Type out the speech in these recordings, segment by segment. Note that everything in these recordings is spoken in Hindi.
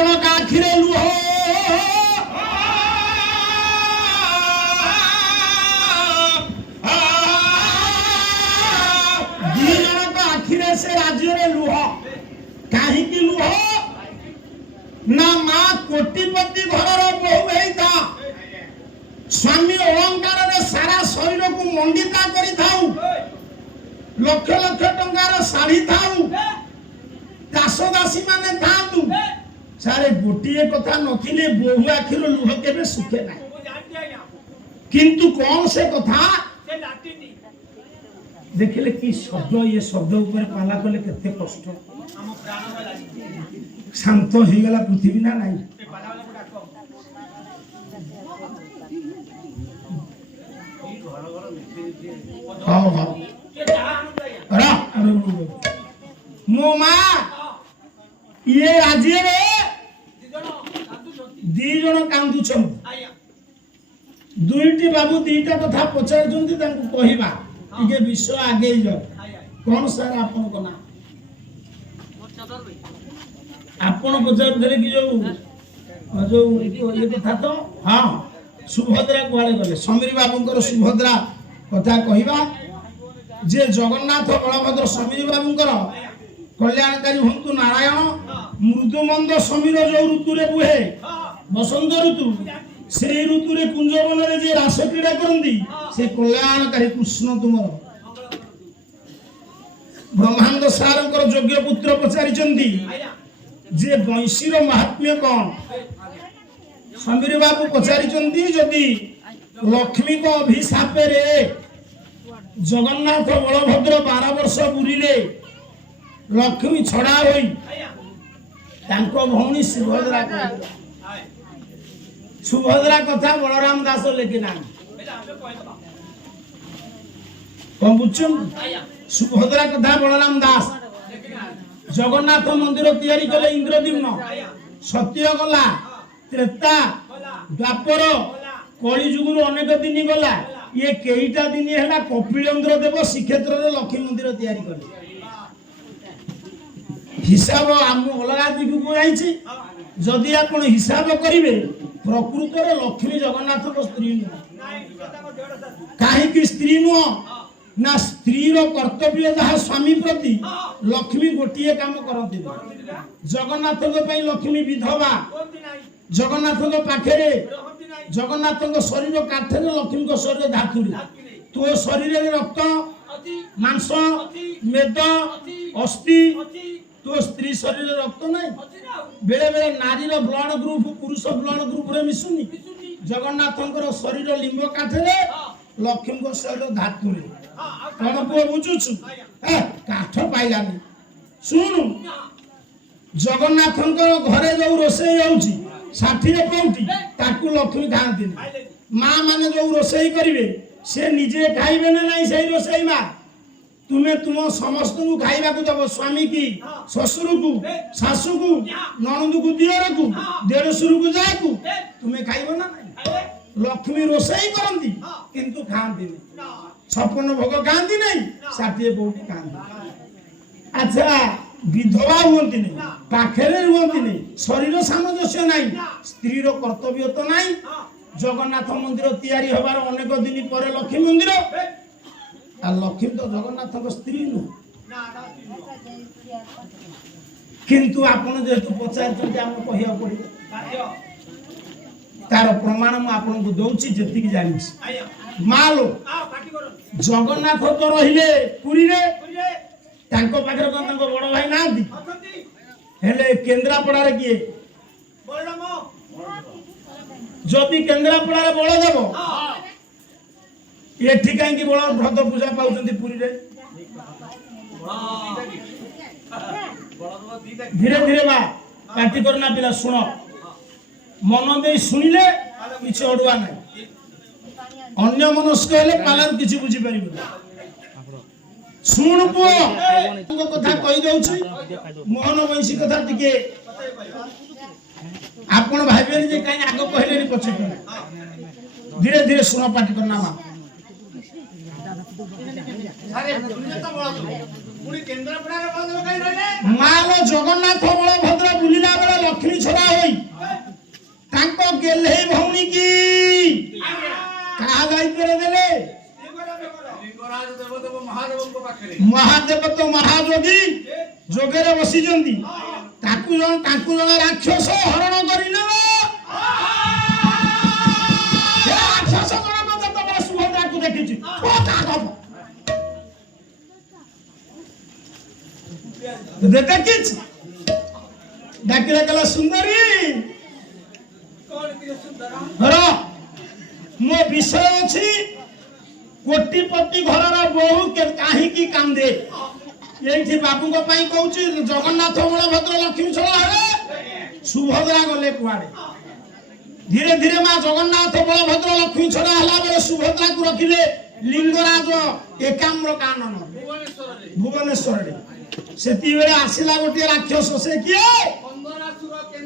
जन आखिरे लुह दी जन आखिरे से राज्य रे लुह कहीं लुह ना माँ कोटिपति घर बहु था स्वामी अलंकार रे सारा शरीर को मंडिता करी थाऊ लक्ष लक्ष टंकार शाढ़ी थाऊ दास दासी माने थातु सारे गोटिए कथा नथिले बहु आखिर लुह केबे सुखे ना किंतु कौन से कथा देखिले कि शब्द ये शब्द ऊपर पाला कले केते कष्ट शांत हो गला पृथ्वी ना नहीं हाँ हाँ मो माँ ये राज्य रे दी जन कांदु दुईटी बाबू दीटा कथा पचार कहवा टे विषय आगे जाओ कौन सर आपन को ना आपन पचार कि जो ये कथा तो हाँ सुभद्रा कुआड़े गले समीर बाबूंकर सुभद्रा कथा कहवा जे जगन्नाथ बलभद्र समीर बाबूंकर कल्याणकारी हूँ नारायण मृदुमंद समीर जो ऋतु रे बुहे बसंत ऋतु से ऋतु रे कुंजवन रे जे रास क्रीड़ा करंदी से कल्याणकारी कृष्ण तुमर ब्रह्मांड सारंकर योग्य पुत्र पचारि जे वंशीर महात्म्य कौन समीर बाबू पचारि जदि लक्ष्मी को अभिशाप रे जगन्नाथ बलभद्र 12 वर्ष बुरीले लक्ष्मी छड़ा होई तांको भौणी सुभद्रा कथा बलराम दास लेकिना कौन बुझुन सुभद्रा कथा बलराम दास जगन्नाथ मंदिर तैयारी कले इंद्रद्युम्न सत्य गला त्रेता द्वापर कली जुगुरु अनेक दिन गला ये केईटा दिन है कपिलेन्द्र देव श्रीक्षेत्र में लक्ष्मी मंदिर तैयारी कले हिसाब आम अलग दिग को जाइए जदि आप हिसाब करेंगे प्रकृत में लक्ष्मी जगन्नाथ स्त्री नुह कहीं स्त्री नुह ना स्त्री कर्तव्य जहाँ स्वामी प्रति लक्ष्मी गोटे काम करती जगन्नाथ लक्ष्मी विधवा जगन्नाथ पाखे जगन्नाथ शरीर काठे लक्ष्मी शरीर धातु तो शरीर रक्त मांस मेद अस्थि तो स्त्री शरीर रक्त नहीं बेले बेले नारी ब्लड ग्रुप पुरुष ब्लड ग्रुप रे मिसुनी जगन्नाथ शरीर लिंग काठे लक्ष्मी शरीर धातु कौन पुओ बुझुछु काठ पाइलानी सुन जगन्नाथ घरे जो रोषे होउची 60 पौटी ताकू लक्ष्मी खाती माँ माने जो रोषे करेंगे से निजे खाइबे ना नहीं से रोषे माँ तुम्हें तुम समस्त को खाइबा को दब स्वामी की ससुर को सासू को ननद को दियर को देढ़सुर को जाए को तुम्हें खाइब ना नहीं लक्ष्मी रोषे करती किंतु खाती नहीं 56 भोग खाती नहीं 60 पौटी खाती अच्छा विधवा हुंती नहीं पाखे रुहती नहीं शरीर सामंजस्य नहीं स्त्री कर्तव्य तो नहीं जगन्नाथ मंदिर तैयारी हबार अनेक दिन पर लक्ष्मी मंदिर आ लक्ष्मी तो जगन्नाथ स्त्री नुह किंतु आपण जेतु पचार कहया पड़े तार प्रमाण मु आपन को दउची जेति की जानि मालो जगन्नाथ तो रहिले पुरी रे तांको पाखर कोन तांको बड़ भाई नांदी हेले केंद्रापड़ा रे किए बलराम जदि केंद्रापड़ा रे बळ देबो ये ठीक है कि बड़ भ्रत पूजा पाउचंती पुरी रे धीरे धीरे बा पार्टी करना पिला सुन मन दे सुनिले किछ अडुआ नै अन्य मनस्क हेले पालन किछ बुझी परिबो सुन पुओ तुम कथा कहि दउछि मोहन वंशी कथा टिके आपण भाबिबे जे काई आगो कहलेनी पछे धीरे धीरे सुन पार्टी करना मा माल जगन्नाथ बलभद्र बुलिला बेले लक्ष्मी छड़ा गेले भौणी की कहा दायित्व देले महादेव तो महायोगी जोगेरे बसी जंदी ताकू जन राक्षस हरण करि नेबो हे राक्षस कोन मत तो सुभद्रा को देखिछि कोता कब देखा किछ डाकिला कला सुंदरी कौन की सुंदरा हरो मो विषय अछि कोटिपति घरर बहु के काहे की कांदे एठी बाबू को पई कहूची जगन्नाथ बलभद्र लक्ष्मी छला हेले सुभद्रा गले कुआडे धीरे धीरे मां जगन्नाथ बलभद्र लक्ष्मी छला हला बेले सुभद्रा को रखिले लिंगराज एकाम्र कानन भुवनेश्वर रे सेती बेले आसिला गोटे राक्षस से किए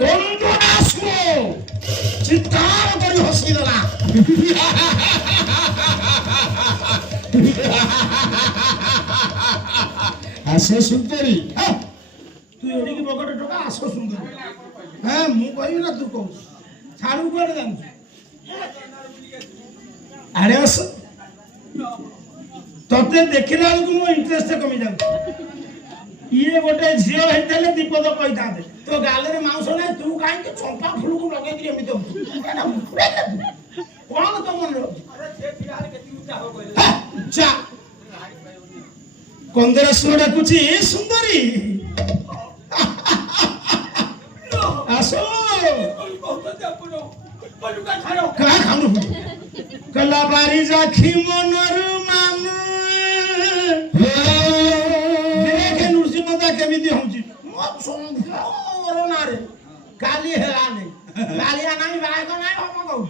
कंदरासुर चित्कार करी हसी देला आसे सुंदरी तू एडी की बगड़ टका आसो सुंदरी हां मु कहि ना तू कहू छाड़ू कोड जान अरे अस तते देखिला को मो इंटरेस्ट कमी जाउ ये गोटे झियो हेतले दीपद कहिता दे तो गाले रे माउस नै तू काहे के चंपा फूल को लगे कि एमिते कोन तो मन अरे छे फिरार केती ऊंचा हो गइले जा कंदरासुर डाकुची सुंदरी आसो कहा खानु कला बारी जाखी मनर मान देखे नृसिंहदा केमिति होची मो संभर ना रे काली हेला नै कालिया नाही बायको नाही हम कहू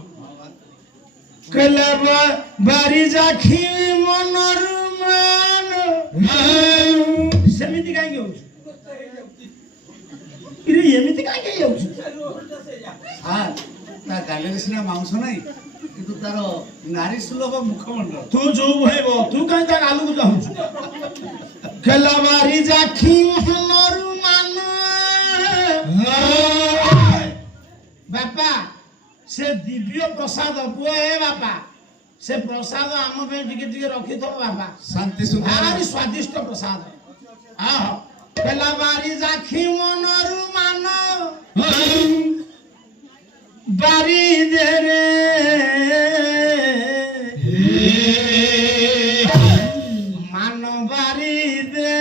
कला बारी जाखी मनर मान सेमिति काहे के होची इरे एमिति काहे के होची हां ता गाले सिना मांस नाही किंतु तार नारी सुलभ मुखमंडल तू जो भइबो तू काहे ता आलू को जाहु खेलाबारी जाखी मनर मान बापा से दिव्य प्रसाद बुआ हे बापा से प्रसाद आम पे टिके टिके रखी थो बापा शांति सुख भारी स्वादिष्ट प्रसाद आह खेलाबारी जाखी मनर मान बारी दे रे मान बारी दे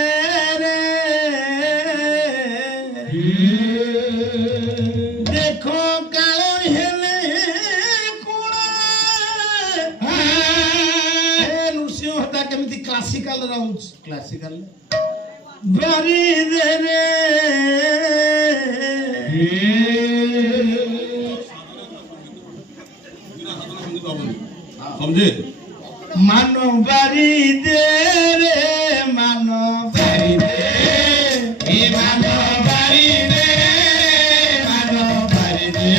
रे देखो कालो हेले कुड़ा नृसिंह हता केमिति क्लासिकल रहउछ क्लासिकल बारी दे रे समझे मानो बारी दे रे मानो बारी दे मानो बारी दे मानो बारी दे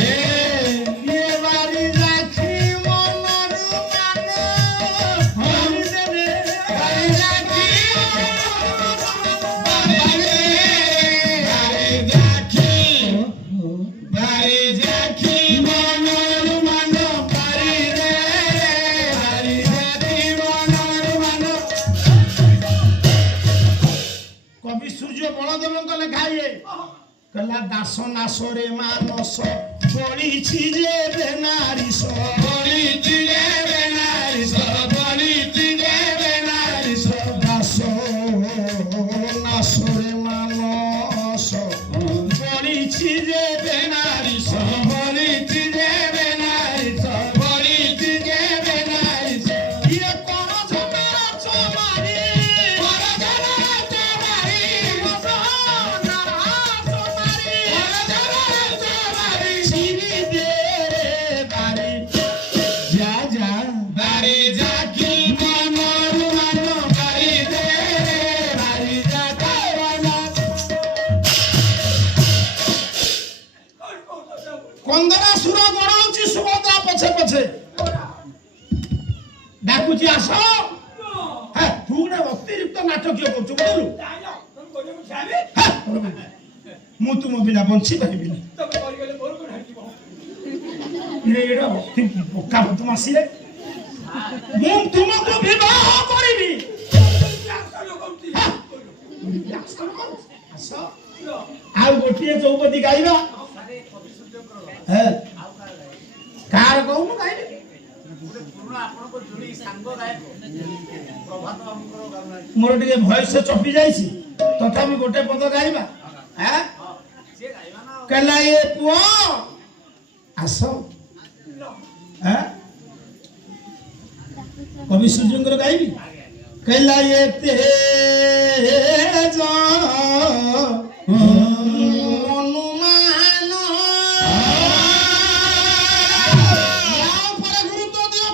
ये बारी राखी मनर मानो बारी दे रे बारी राखी बारी राखी मनर मानो बारी दे कवि सूर्य बलदेव लेखाए कला दास नाशरे मानस बलिछि जे बेनारिस बलिछि जे बेनारिस बलिछि जे बेनारिस दास नाशरे मानस बलिछि जे बेनारिस बलिछि जे बेनारिस बलिछि जे बेनारिस ये कोन झमेला चमारी कोन झमेला चमारी कंदरासुर गणाउची सुभद्रा पछे पछे डाकुची आस हे तू ने अतिरिक्त नाटकीय करछु बोलू मु तुम बिना बंची पाइबिनी ଏଇଟା ପକ୍କା ବଦମାସିରେ ମୁଁ ତୁମକୁ ବିବାହ କରିବି। ଆସ ଆଉ ଗୋଟିଏ ଚୌପଦୀ ଗାଇବା। କାହାର କହୁନୁ ଗାଇବି? ମୋର ଟିକେ ଭଏସ ଚପି ଯାଇଛି, ତଥାପି ଗୋଟେ ପଦ ଗାଇବା। କହିଲା ଏ ପୁଅ ଆସ। କବି ସୂର୍ଯ୍ୟଙ୍କର ଗାଇବି। କହିଲା ଏ ତେଜ ହନୁମାନ ଗୁରୁତ୍ୱ ଦିଅ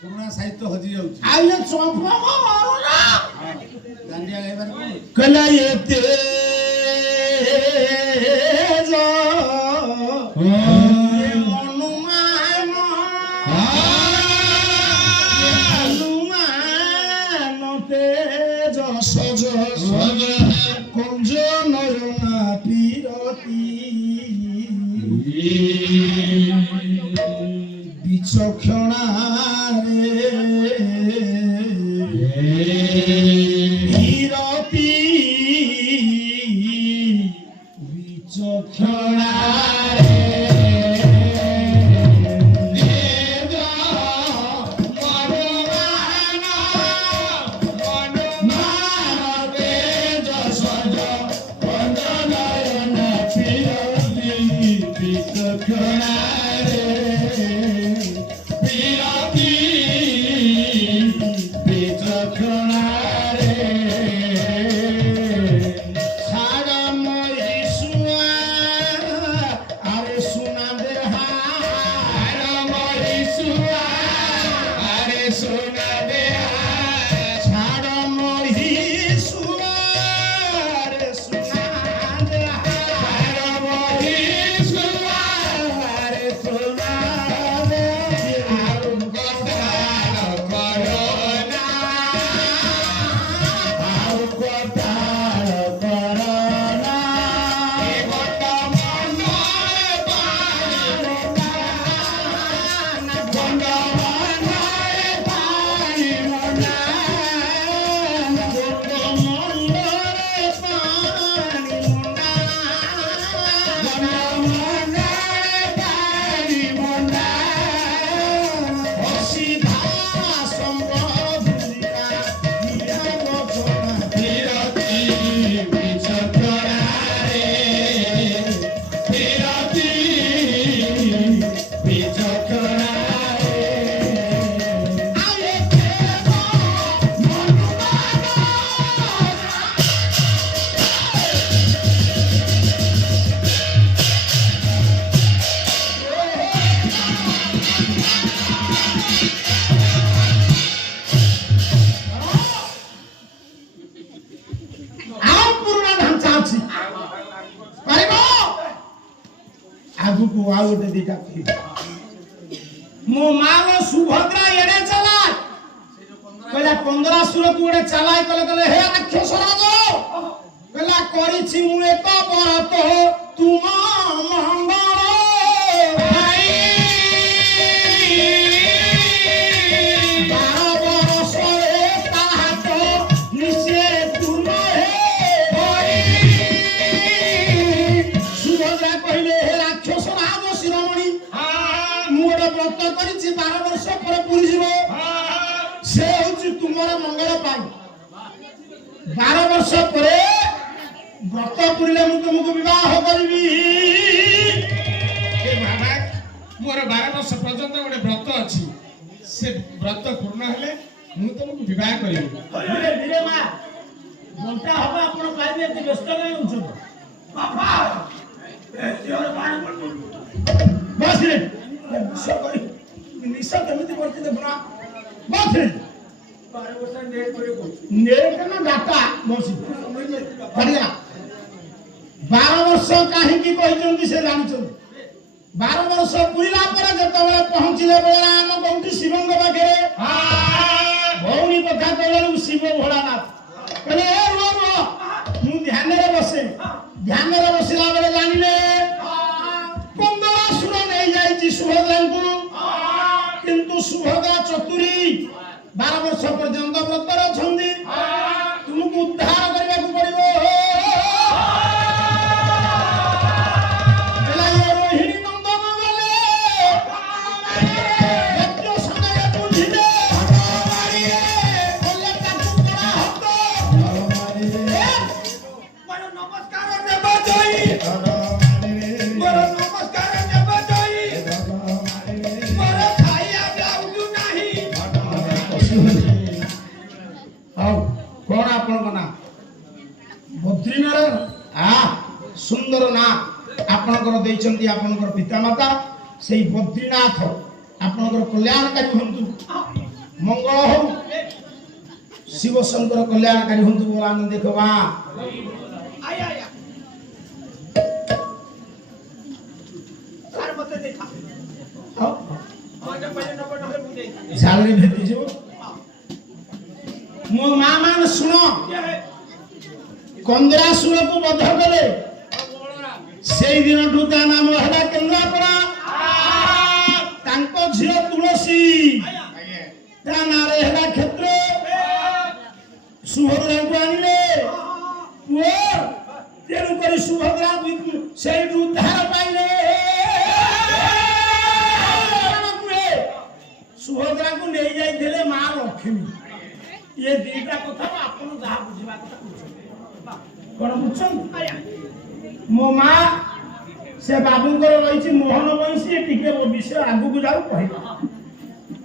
ପୁରୁଣା ସାହିତ୍ୟ ହଜି ଯାଉଛି। ଆଉ ଏ ଚମ୍ପା ଦାଣ୍ଡିଆ ଗାଇବାର କଣ? କହିଲା ଏ ତେଜ সজ সজ কুঞ্জ নয়না পিরতি বিচক্ষণা রে পিরতি বিচক্ষণা ଆଗକୁ ଆଉ ଗୋଟେ ଦିଟା ମୋ ମାର ସୁଭଦ୍ରା ଏଡେ ଚାଲାକ କହିଲା 15 ସୁରକୁ ଗୋଟେ ଚାଲାକ କଲେ ହେ ରାକ୍ଷସ ରାଜ କହିଲା କରିଛି ମୁଁ ଏକ ବରତ ତୁମ ମଙ୍ଗଳ ଭାଇ 12 ବର୍ଷରେ ତାହାତ ନିଶେ ତୁମ ହେ ଭାଇ ସୁଭଦ୍ରା କହିଲେ ହେ ରାକ୍ଷସ ରାଜ ଶିରୋମଣି ମୁଁ ଗୋଟେ ବ୍ରତ କରିଛି 12 ବର୍ଷ ପରେ ପୁରୀ ଯିବ ସେ ହଉଛି ତୁମର ମଙ୍ଗଳ ପାଇଁ 12 ବର୍ଷ ପରେ ବ୍ରତ ପୁରିଲେ ମୁଁ ତୁମକୁ ବିବାହ କରିବି ଏ ବାବା ମୋର 12 ବର୍ଷ ପର୍ଯ୍ୟନ୍ତ ଗୋଟେ ବ୍ରତ ଅଛି ସେ ବ୍ରତ ପୂର୍ଣ୍ଣ ହେଲେ ମୁଁ ତୁମକୁ ବିବାହ କରିବି ଧୀରେ ଧୀରେ ମା ଘଣ୍ଟା ହବ ଆପଣ ପାଇବେ ଏତେ ବ୍ୟସ୍ତ କାହିଁ ହଉଛନ୍ତି ବାପା ବସିରେ ନିଶ କରି ନିଶ କେମିତି କରିଛି ଦେଖୁନା ବସିରେ 12 ବର୍ଷ ନେଟ୍ କରି କହୁଛି ନେଟ ନା ଡାଟା ବସି ଛାଡ଼ିଗଲା 12 ବର୍ଷ କାହିଁକି କହିଛନ୍ତି ସେ ଜାଣିଛନ୍ତି 12 ବର୍ଷ ପୁରିଲା ପରେ ଯେତେବେଳେ ପହଞ୍ଚିଲେ ବଳରାମ କୋଉଠି ଶିବଙ୍କ ପାଖରେ ଭଉଣୀ କଥା କହିଲାରୁ ଶିବ ଭୋଳାନାଥ କହିଲେ ଏ ରୁହ ରୁହ ମୁଁ ଧ୍ୟାନରେ ବସେ ଧ୍ୟାନରେ ବସିଲା ବେଳେ ଜାଣିଲେ 15 ସୁର ନେଇ ପର୍ଯ୍ୟନ୍ତ ବ୍ରତରେ ଅଛନ୍ତି ତୁମକୁ ଉଦ୍ଧାର କରିବାକୁ ପଡିବ। ରୋହିଣୀ ନନ୍ଦନ ଗଲେ ଯଜ୍ଞ ସମୟରେ ବୁଝିଲେ କଲେ ତାକୁ କରା ହତ। ମୋର ନମସ୍କାର ଦେବ ଜୟୀ, ମୋର ନମସ୍କାର ଦେବ ଜୟୀ, ମୋର ଖାଇବା ବ୍ଲାଉଜ ନାହିଁ। ହଉ କଣ ଆପଣଙ୍କ ନାଁ? ବଦ୍ରୀନାରାୟଣ। ସୁନ୍ଦର ନାଁ ଆପଣଙ୍କର ଦେଇଛନ୍ତି ଆପଣଙ୍କର ପିତାମାତା। ସେଇ ବଦ୍ରୀନାଥ ଆପଣଙ୍କର କଲ୍ୟାଣକାରୀ ହୁଅନ୍ତୁ, ମଙ୍ଗଳ ହଉ, ଶିବ ଶଙ୍କର କଲ୍ୟାଣକାରୀ ହୁଅନ୍ତୁ। ବୋଲାନ ଦେଖବା ଆୟ ଆୟ ସାର୍ ମତେ ଦେଖା ମତେ ପଇଲେ ନବ ନହେଲେ ମୁଁ ଦେଇ ଝାଳରେ ଭେଦିଯିବ। ମୋ ମା ମାନେ ଶୁଣ, କନ୍ଦରାସୁରକୁ ବଧ କଲେ ସେଇ ଦିନଠୁ ତା ନାମ ହେଲା କେନ୍ଦ୍ରାପଡ଼ା। ତାଙ୍କ ଝିଅ ତୁଳସୀ ତା ନାଁରେ ହେଲା କ୍ଷେତ୍ର। ସୁଭଦ୍ରାଙ୍କୁ ଆଣିଲେ ପୁଅ, ତେଣୁ କରି ସୁଭଦ୍ରା ସେଇଠୁ ଉଦ୍ଧାର ପାଇଲେ। ସୁଭଦ୍ରାଙ୍କୁ ନେଇ ଯାଇଥିଲେ ମା ଲକ୍ଷ୍ମୀ। ये दीटा कथा आपन जहा बुझिबा कथा बुझछन कोन बुझछन। मो मा से बाबूंकर रहिछि मोहन वंशी टिके विषय आगु को जाऊ कहबा।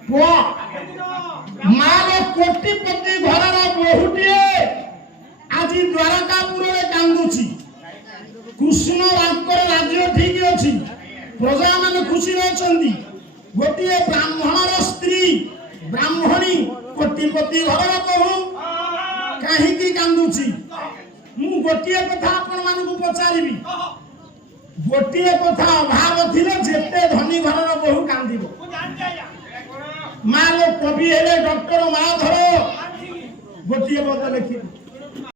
पुआ मा रो कोटिपति घरर बहुटिए आज द्वारकापुर रे कांदुछि। कृष्ण राजकर राज्य ठीक अछि, प्रजा माने खुशी रहछन्ती। गोटिए ब्राह्मणर स्त्री ब्राह्मणी कोटिपति घरर बहु काहीकि कांदुछि। मु गोटिए कथा आपण मानकु पचारिबी। गोटिए कथा अभाव थिले जेते धनी घरर बहु कांदिबो। मा लो कवि हेले डॉक्टर माधव गोटिए पद लिखि